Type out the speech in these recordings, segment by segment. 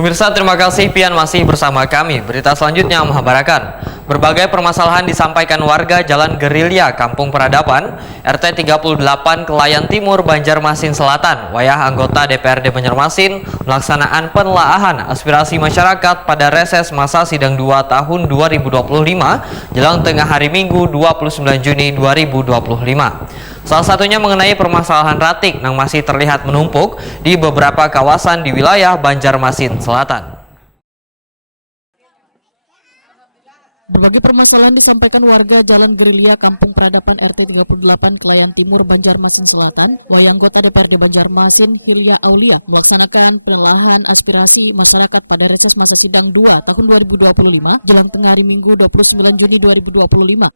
Pemirsa, terima kasih pian masih bersama kami. Berita selanjutnya menghabarkan berbagai permasalahan disampaikan warga Jalan Gerilya, Kampung Peradaban, RT 38 Kelayan Timur, Banjarmasin Selatan. Wayah anggota DPRD Banjarmasin melaksanaan penelaahan aspirasi masyarakat pada reses masa sidang 2 tahun 2025 jelang tengah hari Minggu 29 Juni 2025. Salah satunya mengenai permasalahan ratik yang masih terlihat menumpuk di beberapa kawasan di wilayah Banjarmasin Selatan. Berbagai permasalahan disampaikan warga Jalan Gerilya, Kampung Peradaban RT 38 Kelayan Timur, Banjarmasin Selatan. Wayah anggota DPRD Banjarmasin Hilya Aulia melaksanakan penelaahan aspirasi masyarakat pada reses masa sidang 2 tahun 2025 jelang tengah hari Minggu 29 Juni 2025.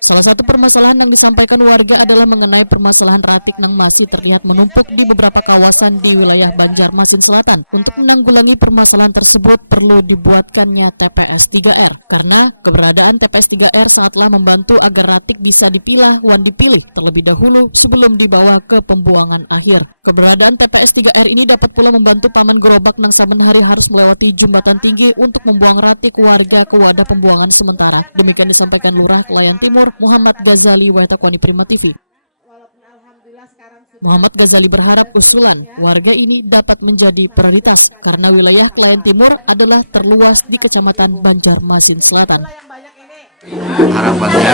Salah satu permasalahan yang disampaikan warga adalah mengenai permasalahan ratik yang masih terlihat menumpuk di beberapa kawasan di wilayah Banjarmasin Selatan. Untuk menanggulangi permasalahan tersebut perlu dibuatkannya TPS 3R. Karena keberadaan TPS 3R sangatlah membantu agar ratik bisa dipilah wan dipilih terlebih dahulu sebelum dibawa ke pembuangan akhir. Keberadaan TPS 3R ini dapat pula membantu paman gerobak yang saben hari harus melewati jembatan tinggi untuk membuang ratik warga ke wadah pembuangan sementara. Demikian disampaikan Lurah Kelayan Timur Muhammad Ghazali Wetakwani Prima TV. Muhammad Ghazali berharap usulan warga ini dapat menjadi prioritas karena wilayah Kelayan Timur adalah terluas di Kecamatan Banjarmasin Selatan. Harapannya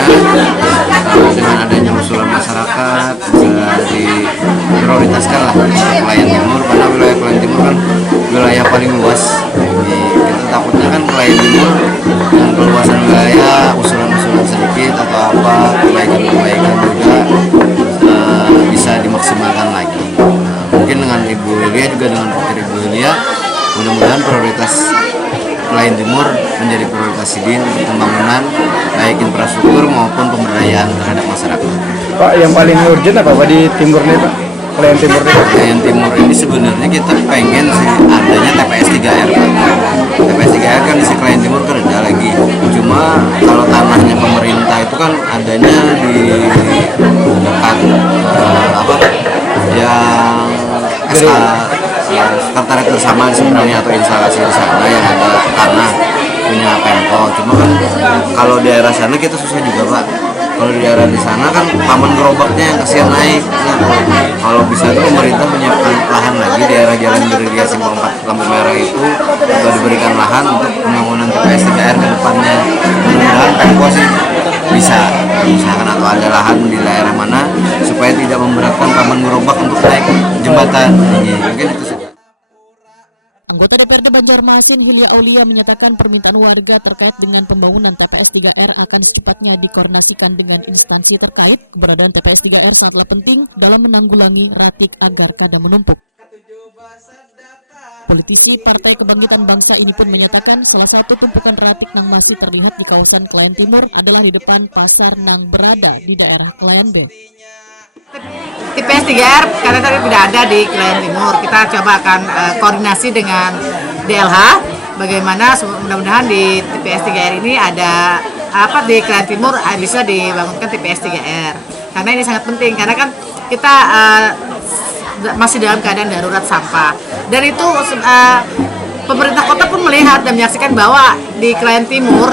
dengan adanya usulan masyarakat diprioritaskan lah Kelayan Timur, karena wilayah Kelayan Timur kan wilayah paling luas. Jadi takutnya kan Kelayan Timur dengan keluasan wilayah usulan-usulan sedikit atau apa kebaikan-kebaikan juga bisa dimaksimalkan lagi. Mungkin dengan Ibu Lilia juga dengan Pak Ibu Lilia mudah-mudahan prioritas Kelayan Timur menjadi prioritas SIDIN untuk pembangunan baik infrastruktur maupun pemberdayaan terhadap masyarakat. Pak, yang paling urgent apa Pak di timur nih Pak? Kelayan Timur nih? Kelayan Timur ini sebenarnya kita pengen sih adanya TPS 3R. TPS 3R kan di Kelayan Timur kan ada lagi. Cuma kalau tanahnya pemerintah itu kan adanya di dekat yang sekretariat bersama sebenarnya atau instalasi di sana yang ada tanah punya Pemkot. Cuma kan kalau di daerah sana kita susah juga Pak. Kalau di daerah di sana kan paman gerobaknya yang kesian naik. Kalau bisa tuh pemerintah menyiapkan lahan lagi di daerah Jalan Gerilya Simpang 4 Lampu Merah itu atau diberikan lahan untuk pembangunan TPS 3R ke depannya. Mudah-mudahan Pemkot sih bisa usahakan atau ada lahan di daerah mana supaya tidak memberatkan paman gerobak untuk naik jembatan. Mungkin itu sih. Anggota DPRD Banjarmasin Hilya Aulia menyatakan permintaan warga terkait dengan pembangunan TPS 3R akan secepatnya dikoordinasikan dengan instansi terkait. Keberadaan TPS 3R sangatlah penting dalam menanggulangi ratik agar kada menumpuk. Politisi Partai Kebangkitan Bangsa ini pun menyatakan salah satu tumpukan ratik yang masih terlihat di kawasan Kelayan Timur adalah di depan pasar yang berada di daerah Kelayan B. TPS 3R karena tadi tidak ada di Kelayan Timur, kita coba akan koordinasi dengan DLH bagaimana mudah-mudahan di TPS 3R ini ada di Kelayan Timur bisa dibangunkan TPS 3R karena ini sangat penting karena kan kita masih dalam keadaan darurat sampah dan itu pemerintah kota pun melihat dan menyaksikan bahwa di Kelayan Timur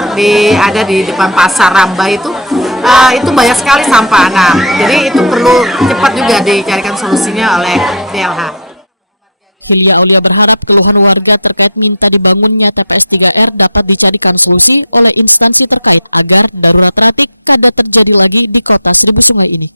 ada di depan pasar Ramba itu banyak sekali sampah. Nah, jadi itu perlu cepat juga dicarikan solusinya oleh DLH. Hilya Aulia berharap keluhan warga terkait minta dibangunnya TPS 3R dapat dicarikan solusi oleh instansi terkait agar darurat ratik kada terjadi lagi di kota Seribu Sungai ini.